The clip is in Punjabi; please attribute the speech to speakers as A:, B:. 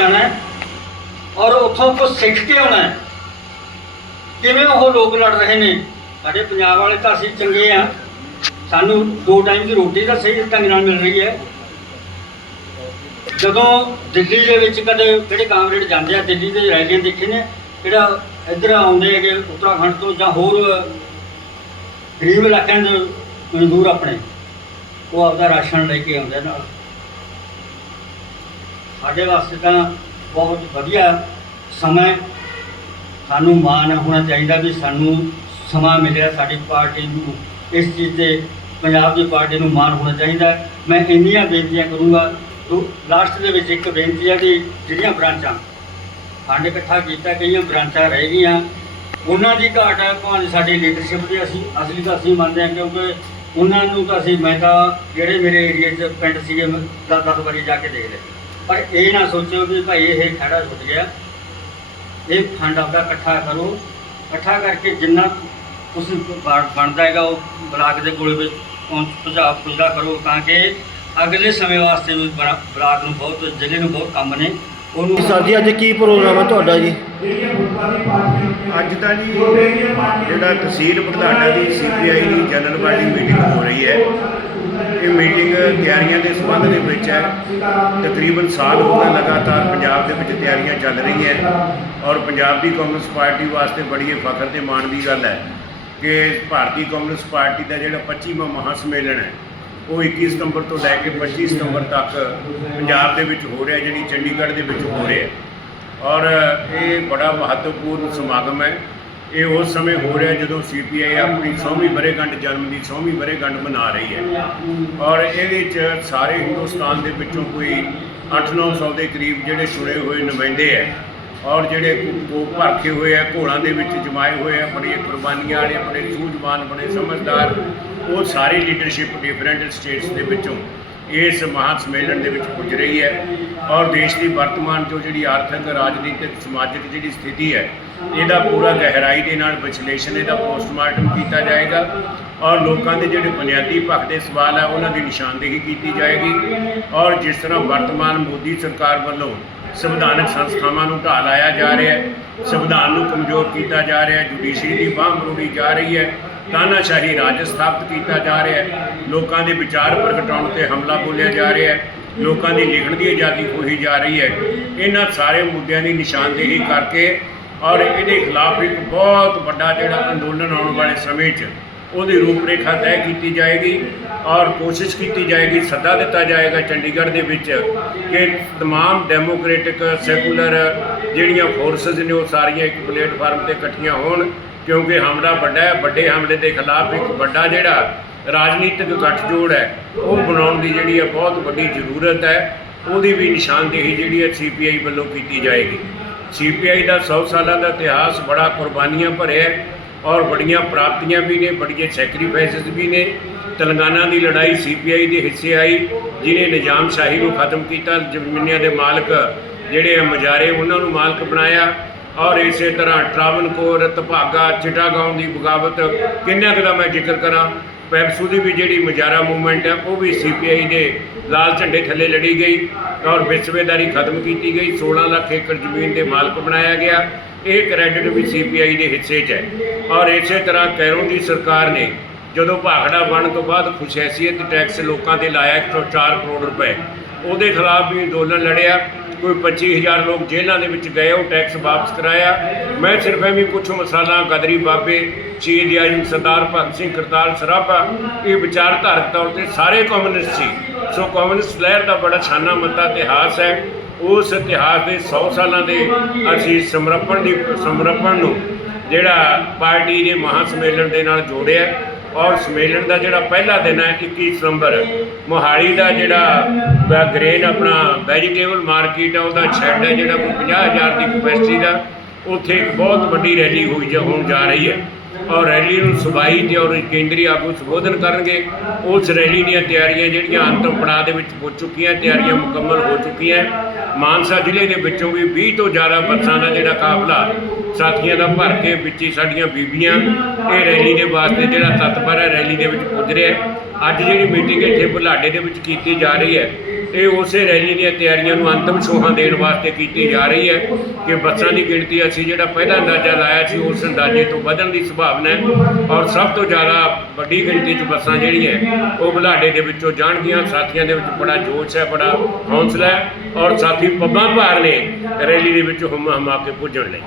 A: ਜਾਣਾ ਹੈ ਔਰ ਉੱਥੋਂ ਕੁਝ ਸਿੱਖ ਕੇ ਆਉਣਾ ਹੈ। ਕਿਵੇਂ ਉਹ ਲੋਕ ਲੜ ਰਹੇ ਨੇ? ਸਾਡੇ ਪੰਜਾਬ ਵਾਲੇ ਤਾਂ ਅਸੀਂ ਚੰਗੇ ਆ ਸਾਨੂੰ ਦੋ ਟਾਈਮ ਦੀ ਰੋਟੀ ਤਾਂ ਸਹੀ ਢੰਗ ਨਾਲ ਮਿਲ ਰਹੀ ਹੈ। ਜਦੋਂ ਦਿੱਲੀ ਦੇ ਵਿੱਚ ਕਦੇ ਜਿਹੜੇ ਕਾਮਰੇਡ ਜਾਂਦੇ ਆ, ਦਿੱਲੀ ਦੇ ਰੈਲੀਆਂ ਦੇਖੇ ਨੇ, ਜਿਹੜਾ ਇੱਧਰ ਆਉਂਦੇ ਹੈਗੇ ਉੱਤਰਾਖੰਡ ਤੋਂ ਜਾਂ ਹੋਰ ਗਰੀਬ ਇਲਾਕਿਆਂ ਦੇ ਮਜ਼ਦੂਰ ਆਪਣੇ, ਉਹ ਆਪਦਾ ਰਾਸ਼ਨ ਲੈ ਕੇ ਆਉਂਦੇ ਨਾਲ। ਸਾਡੇ ਵਾਸਤੇ ਤਾਂ ਬਹੁਤ ਵਧੀਆ ਸਮਾਂ ਸਾਨੂੰ ਮਾਣ ਹੋਣਾ ਚਾਹੀਦਾ ਵੀ ਸਾਨੂੰ ਸਮਾਂ ਮਿਲਿਆ ਸਾਡੀ ਪਾਰਟੀ ਨੂੰ। ਇਸ ਚੀਜ਼ ਤੇ ਪੰਜਾਬ ਦੀ ਪਾਰਟੀ ਨੂੰ ਮਾਣ ਹੋਣਾ ਚਾਹੀਦਾ ਮੈਂ ਇੰਨੀਆਂ ਬੇਨਤੀਆਂ ਕਰੂੰਗਾ। ਲਾਸਟ ਦੇ ਵਿੱਚ ਇੱਕ ਬੇਨਤੀ ਹੈ ਕਿ ਜਿਹੜੀਆਂ ਬ੍ਰਾਂਚਾਂ, ਫੰਡ ਇਕੱਠਾ ਕੀਤਾ, ਕਈਆਂ ਬ੍ਰਾਂਚਾਂ ਰਹਿ ਗਈਆਂ। ਉਹਨਾਂ ਦੀ ਘਾਟ ਹੈ ਭਾਵੇਂ ਸਾਡੀ ਲੀਡਰਸ਼ਿਪ ਦੀ ਅਸੀਂ ਅਸਲੀ ਤਾਂ ਅਸੀਂ ਮੰਨਦੇ ਹਾਂ ਕਿਉਂਕਿ ਉਹਨਾਂ ਨੂੰ ਤਾਂ ਅਸੀਂ, ਮੈਂ ਤਾਂ ਜਿਹੜੇ ਮੇਰੇ ਏਰੀਆ 'ਚ ਪਿੰਡ ਸੀਗੇ, ਮੈਂ ਦਸ ਦਸ ਵਾਰੀ ਜਾ ਕੇ ਦੇਖ ਲਏ ਪਰ ਇਹ ਨਾ ਸੋਚੋ ਵੀ ਭਾਈ ਇਹ ਖੜਾ ਛੁੱਟ ਗਿਆ। ਇਹ ਫੰਡ ਆਪਦਾ ਇਕੱਠਾ ਕਰੋ। ਇਕੱਠਾ ਕਰਕੇ ਜਿੰਨਾ ਤੁਸੀਂ ਬਣ- ਬਣਦਾ ਹੈਗਾ ਉਹ ਬਲਾਕ ਦੇ ਕੋਲੇ ਵਿੱਚ ਪਹੁੰਚ ਪਹੁੰਚਾ ਪੁੱਜਦਾ ਕਰੋ ਤਾਂ ਕਿ ਅਗਲੇ ਸਮੇਂ ਵਾਸਤੇ ਵੀ ਬਰਾ- ਬਲਾਕ ਨੂੰ ਬਹੁਤ ਜ਼ਿਲ੍ਹੇ ਨੂੰ ਬਹੁਤ ਕੰਮ ਨੇ। ਉਹਨੂੰ
B: ਸਰ ਜੀ ਅੱਜ ਕੀ ਪ੍ਰੋਗਰਾਮ ਹੈ ਤੁਹਾਡਾ ਜੀ?
C: ਅੱਜ ਦਾ ਜੀ ਜਿਹੜਾ ਤਹਿਸੀਲ ਬੁਢਲਾਡਾ ਦੀ ਸੀਪੀਆਈ ਦੀ ਜਨਰਲ ਬਾਡੀ ਮੀਟਿੰਗ ਹੋ ਰਹੀ ਹੈ। ਇਹ ਮੀਟਿੰਗ ਤਿਆਰੀਆਂ ਦੇ ਸੰਬੰਧ ਦੇ ਵਿੱਚ ਹੈ। ਤਕਰੀਬਨ ਸਾਲ ਹੋ ਗਿਆ ਲਗਾਤਾਰ ਪੰਜਾਬ ਦੇ ਵਿੱਚ ਤਿਆਰੀਆਂ ਚੱਲ ਰਹੀਆਂ ਔਰ ਪੰਜਾਬ ਦੀ ਕਾਂਗਰਸ ਪਾਰਟੀ ਵਾਸਤੇ ਬੜੀ ਇਹ ਫਖਰ ਤੇ ਮਾਣ ਦੀ ਗੱਲ ਹੈ ਕਿ ਭਾਰਤੀ ਕਾਂਗਰਸ ਪਾਰਟੀ ਦਾ ਜਿਹੜਾ 25ਵਾਂ ਮਹਾ ਸੰਮੇਲਨ ਹੈ, ਉਹ 21 ਸਤੰਬਰ ਤੋਂ ਲੈ ਕੇ 25 ਸਤੰਬਰ ਤੱਕ ਪੰਜਾਬ ਦੇ ਵਿੱਚ ਹੋ ਰਿਹਾ ਜਿਹੜੀ ਚੰਡੀਗੜ੍ਹ ਦੇ ਵਿੱਚ ਹੋ ਰਿਹਾ ਔਰ ਇਹ ਬੜਾ ਮਹੱਤਵਪੂਰਨ ਸਮਾਗਮ ਹੈ। ਇਹ ਉਸ ਸਮੇਂ ਹੋ ਰਿਹਾ ਜਦੋਂ ਸੀਪੀਆਈ ਆਪਣੀ 100ਵੀਂ ਵਰ੍ਹੇਗੰਢ ਜਨਮ ਦੀ 100ਵੀਂ ਵਰ੍ਹੇਗੰਢ ਮਨਾ ਰਹੀ ਹੈ। ਔਰ ਇਹਦੇ ਚ ਸਾਰੇ ਹਿੰਦੁਸਤਾਨ ਦੇ ਵਿੱਚੋਂ ਕੋਈ 8-900 ਦੇ ਕਰੀਬ ਜਿਹੜੇ ਚੁਣੇ ਹੋਏ ਨੁਮਾਇੰਦੇ ਹੈ ਔਰ ਜਿਹੜੇ ਕੋ ਭਰਖੇ ਹੋਏ ਆ ਘੋੜਾਂ ਦੇ ਵਿੱਚ ਜਮਾਏ ਹੋਏ ਆ ਬੜੀਆਂ ਕੁਰਬਾਨੀਆਂ ਵਾਲੇ, ਬੜੇ ਸੂਝਵਾਨ, ਬੜੇ ਸਮਝਦਾਰ, ਉਹ ਸਾਰੀ ਲੀਡਰਸ਼ਿਪ ਡਿਫਰੈਂਟ ਸਟੇਟਸ ਦੇ ਵਿੱਚੋਂ ਇਸ ਮਹਾਂ ਸੰਮੇਲਨ ਦੇ ਵਿੱਚ ਪੁੱਜ ਰਹੀ ਹੈ। ਔਰ ਦੇਸ਼ ਦੀ ਵਰਤਮਾਨ ਜੋ ਜਿਹੜੀ ਆਰਥਿਕ, ਰਾਜਨੀਤਿਕ, ਸਮਾਜਿਕ ਜਿਹੜੀ ਸਥਿਤੀ ਹੈ, ਇਹਦਾ ਪੂਰਾ ਗਹਿਰਾਈ ਦੇ ਨਾਲ ਵਿਸ਼ਲੇਸ਼ਣ, ਇਹਦਾ ਪੋਸਟਮਾਰਟਮ ਕੀਤਾ ਜਾਏਗਾ ਔਰ ਲੋਕਾਂ ਦੇ ਜਿਹੜੇ ਬੁਨਿਆਦੀ ਪੱਖ ਦੇ ਸਵਾਲ ਹੈ ਉਹਨਾਂ ਦੀ ਨਿਸ਼ਾਨਦੇਹੀ ਕੀਤੀ ਜਾਏਗੀ ਔਰ ਜਿਸ ਤਰ੍ਹਾਂ ਵਰਤਮਾਨ ਮੋਦੀ ਸਰਕਾਰ ਵੱਲੋਂ ਸੰਵਿਧਾਨਕ ਸੰਸਥਾਵਾਂ ਨੂੰ ਢਾਹ ਲਾਇਆ ਜਾ ਰਿਹਾ ਹੈ, ਸੰਵਿਧਾਨ ਨੂੰ ਕਮਜ਼ੋਰ ਕੀਤਾ ਜਾ ਰਿਹਾ ਹੈ, ਜੁਡੀਸ਼ਰੀ ਦੀ ਬਾਂਹ ਮਰੋੜੀ ਜਾ ਰਹੀ ਹੈ, ਤਾਨਾਸ਼ਾਹੀ ਰਾਜ ਸਥਾਪਿਤ ਕੀਤਾ ਜਾ ਰਿਹਾ ਹੈ, ਲੋਕਾਂ ਦੇ ਵਿਚਾਰ ਪ੍ਰਗਟਾਉਣ ਤੇ ਹਮਲਾ ਬੋਲਿਆ ਜਾ ਰਿਹਾ ਹੈ ਲੋਕਾਂ ਦੀ ਲਿਖਣ ਦੀ ਆਜ਼ਾਦੀ ਖੋਹੀ ਜਾ ਰਹੀ ਹੈ ਇਹਨਾਂ ਸਾਰੇ ਮੁੱਦਿਆਂ ਦੀ ਨਿਸ਼ਾਨਦੇਹੀ ਕਰਕੇ ਔਰ ਇਹਦੇ ਖਿਲਾਫ ਇੱਕ ਬਹੁਤ ਵੱਡਾ ਜਿਹੜਾ ਅੰਦੋਲਨ ਆਉਣ ਵਾਲੇ ਸਮੇਂ 'ਚ ਉਹਦੀ ਰੂਪਰੇਖਾ ਤੈਅ ਕੀਤੀ ਜਾਏਗੀ ਔਰ ਕੋਸ਼ਿਸ਼ ਕੀਤੀ ਜਾਏਗੀ ਸੱਦਾ ਦਿੱਤਾ ਜਾਏਗਾ ਚੰਡੀਗੜ੍ਹ ਦੇ ਵਿੱਚ ਕਿ तमाम ਡੈਮੋਕ੍ਰੈਟਿਕ ਸੈਕੂਲਰ ਜਿਹੜੀਆਂ ਫੋਰਸਸ ਨੇ ਉਹ ਸਾਰੀਆਂ ਇੱਕ ਪਲੇਟਫਾਰਮ ਤੇ ਇਕੱਠੀਆਂ ਹੋਣ ਕਿਉਂਕਿ ਹਮਲਾ ਵੱਡਾ ਹੈ ਵੱਡੇ ਹਮਲੇ ਦੇ ਖਿਲਾਫ ਇੱਕ ਵੱਡਾ ਜਿਹੜਾ ਰਾਜਨੀਤਿਕ ਗੱਠਜੋੜ ਹੈ, ਉਹ ਬਣਾਉਣ ਦੀ ਜਿਹੜੀ ਹੈ ਬਹੁਤ ਵੱਡੀ ਜ਼ਰੂਰਤ ਹੈ, ਉਹਦੀ ਵੀ ਨਿਸ਼ਾਨਦੇਹੀ ਜਿਹੜੀ ਹੈ ਸੀਪੀਆਈ ਵੱਲੋਂ ਕੀਤੀ ਜਾਏਗੀ। ਸੀਪੀਆਈ ਦਾ 100 ਸਾਲਾਂ ਦਾ ਇਤਿਹਾਸ ਬੜਾ ਕੁਰਬਾਨੀਆਂ ਭਰਿਆ ਹੈ ਔਰ ਬੜੀਆਂ ਪ੍ਰਾਪਤੀਆਂ ਵੀ ਨੇ ਬੜੀਆਂ ਸੈਕਰੀਫਾਈਸਸ ਵੀ ਨੇ। ਤੇਲੰਗਾਨਾ ਦੀ ਲੜਾਈ ਸੀਪੀਆਈ ਦੇ ਹਿੱਸੇ ਆਈ, ਜਿਹਨੇ ਨਿਜ਼ਾਮ ਸ਼ਾਹੀ ਨੂੰ ਖਤਮ ਕੀਤਾ ਜ਼ਮੀਨਾਂ ਦੇ ਮਾਲਕ ਜਿਹੜੇ ਆ ਮਜਾਰੇ ਉਹਨਾਂ ਨੂੰ ਮਾਲਕ ਬਣਾਇਆ ਔਰ ਇਸੇ ਤਰ੍ਹਾਂ ਟਰਾਵਨਕੋਰ ਤਭਾਗਾ ਚਿਟਾਗਾਉਂ ਦੀ ਬਗਾਵਤ ਕਿੰਨਾ ਕੁ ਦਾ ਮੈਂ ਜ਼ਿਕਰ ਕਰਾਂ ਪੈਪਸੂ ਦੀ ਵੀ ਜਿਹੜੀ ਮੁਜ਼ਾਰਾ ਮੂਵਮੈਂਟ ਹੈ, ਉਹ ਵੀ ਸੀਪੀਆਈ ਦੇ ਲਾਲ ਝੰਡੇ ਥੱਲੇ ਲੜੀ ਗਈ ਔਰ ਵਿਸਵੇਦਾਰੀ ਖਤਮ ਕੀਤੀ ਗਈ। 16 ਲੱਖ ਏਕੜ ਜ਼ਮੀਨ ਦੇ ਮਾਲਕ ਬਣਾਇਆ ਗਿਆ। ਇਹ ਕ੍ਰੈਡਿਟ ਵੀ ਸੀਪੀਆਈ ਦੇ ਹਿੱਸੇ 'ਚ ਹੈ। ਔਰ ਇਸੇ ਤਰ੍ਹਾਂ ਕੈਰੋਂ ਦੀ ਸਰਕਾਰ ਨੇ ਜਦੋਂ ਭਾਖੜਾ ਬਣਨ ਤੋਂ ਬਾਅਦ ਖੁਸ਼ੈਸੀਅਤ ਟੈਕਸ ਲੋਕਾਂ ਤੇ ਲਾਇਆ 104 ਕਰੋੜ ਰੁਪਏ, ਉਹਦੇ ਖਿਲਾਫ ਵੀ ਅੰਦੋਲਨ ਲੜਿਆ। ਕੋਈ 25000 ਲੋਕ ਜੇਲ੍ਹਾਂ ਦੇ ਵਿੱਚ ਗਏ, ਉਹ ਟੈਕਸ ਵਾਪਸ ਕਰਾਇਆ। ਮੈਂ ਸਿਰਫ ਐਵੇਂ ਕੁਛ ਮਸਾਲਾ, ਗਦਰੀ ਬਾਬੇ, ਸ਼ਹੀਦ ਆਜਮ ਸਰਦਾਰ ਭਗਤ ਸਿੰਘ, ਕਰਤਾਰ ਸਰਾਭਾ, ਇਹ ਵਿਚਾਰਧਾਰਕ ਤੌਰ ਤੇ ਸਾਰੇ ਕਮਿਊਨਿਸਟ ਸੀ। ਸੋ ਕਮਿਊਨਿਸਟ ਲਹਿਰ ਦਾ ਬੜਾ ਛਾਨਾ ਮੱਤਾ ਇਤਿਹਾਸ ਹੈ। ਉਸ ਇਤਿਹਾਸ ਦੇ 100 ਸਾਲਾਂ ਦੇ ਅਸੀਂ ਸਮਰਪਣ ਦੀ ਸਮਰਪਣ ਨੂੰ ਜਿਹੜਾ ਪਾਰਟੀ ਨੇ ਮਹਾਂ ਸੰਮੇਲਨ ਦੇ ਨਾਲ ਜੋੜਿਆ। ਔਰ ਸੰਮੇਲਨ ਦਾ ਜਿਹੜਾ ਪਹਿਲਾ ਦਿਨ ਹੈ 21 ਸਤੰਬਰ, ਮੋਹਾਲੀ ਦਾ ਜਿਹੜਾ ਗ੍ਰੇਨ ਆਪਣਾ ਵੈਜੀਟੇਬਲ ਮਾਰਕੀਟ ਹੈ ਉਹਦਾ ਸ਼ੈੱਡ ਹੈ ਜਿਹੜਾ ਕੋਈ 50000 ਦੀ ਕਪੈਸਿਟੀ ਦਾ, ਉੱਥੇ ਇੱਕ ਬਹੁਤ ਵੱਡੀ ਰੈਲੀ ਹੋਈ ਜਾ ਹੋਣ ਜਾ ਰਹੀ ਹੈ। ਔਰ ਰੈਲੀ ਨੂੰ ਸਬਾਈ ਤੇ ਔਰ ਕੇਂਦਰੀ ਆਗੂ ਸੰਬੋਧਨ ਕਰਨਗੇ। ਉਸ ਰੈਲੀ ਦੀਆਂ ਤਿਆਰੀਆਂ ਜਿਹੜੀਆਂ ਅੰਤਮ ਪੜਾਅ ਦੇ ਵਿੱਚ ਹੋ ਚੁੱਕੀਆਂ, ਤਿਆਰੀਆਂ ਮੁਕੰਮਲ ਹੋ ਚੁੱਕੀਆਂ। ਮਾਨਸਾ ਜ਼ਿਲ੍ਹੇ ਦੇ ਵਿੱਚੋਂ ਵੀ 20 ਤੋਂ ਜ਼ਿਆਦਾ ਬੱਸਾਂ ਦਾ ਜਿਹੜਾ ਕਾਫਲਾ ਸਾਥੀਆਂ ਦਾ ਭਰ ਕੇ ਵਿੱਚ ਹੀ ਸਾਡੀਆਂ ਬੀਬੀਆਂ ਇਹ ਰੈਲੀ ਦੇ ਵਾਸਤੇ ਜਿਹੜਾ ਤਤਪਰ ਹੈ, ਰੈਲੀ ਦੇ ਵਿੱਚ ਪੁੱਜ ਰਿਹਾ ਅੱਜ ਜਿਹੜੀ ਮੀਟਿੰਗ ਇੱਥੇ ਬੁਲਾਡੇ ਦੇ ਵਿੱਚ ਕੀਤੀ ਜਾ ਰਹੀ ਹੈ ਇਹ ਉਸੇ ਰੈਲੀ ਦੀਆਂ ਤਿਆਰੀਆਂ ਨੂੰ ਅੰਤਮ ਛੋਹਾਂ ਦੇਣ ਵਾਸਤੇ ਕੀਤੀ ਜਾ ਰਹੀ ਹੈ ਕਿ ਬੱਸਾਂ ਦੀ ਗਿਣਤੀ ਅਸੀਂ ਜਿਹੜਾ ਪਹਿਲਾ ਅੰਦਾਜ਼ਾ ਲਾਇਆ ਸੀ ਉਸ ਅੰਦਾਜ਼ੇ ਤੋਂ ਵਧਣ ਦੀ ਸੰਭਾਵਨਾ ਹੈ ਔਰ ਸਭ ਤੋਂ ਜ਼ਿਆਦਾ ਵੱਡੀ ਗਿਣਤੀ 'ਚ ਬੱਸਾਂ ਜਿਹੜੀਆਂ ਉਹ ਬੁਲਾਡੇ ਦੇ ਵਿੱਚੋਂ ਜਾਣਗੀਆਂ। ਸਾਥੀਆਂ ਦੇ ਵਿੱਚ ਬੜਾ ਜੋਸ਼ ਹੈ, ਬੜਾ ਹੌਂਸਲਾ ਹੈ ਔਰ ਸਾਥੀ ਪੱਬਾਂ ਭਾਰ ਨੇ ਰੈਲੀ ਦੇ ਵਿੱਚ ਹੁਮ ਹਮਾ ਕੇ ਪੁੱਜਣ ਲਈ।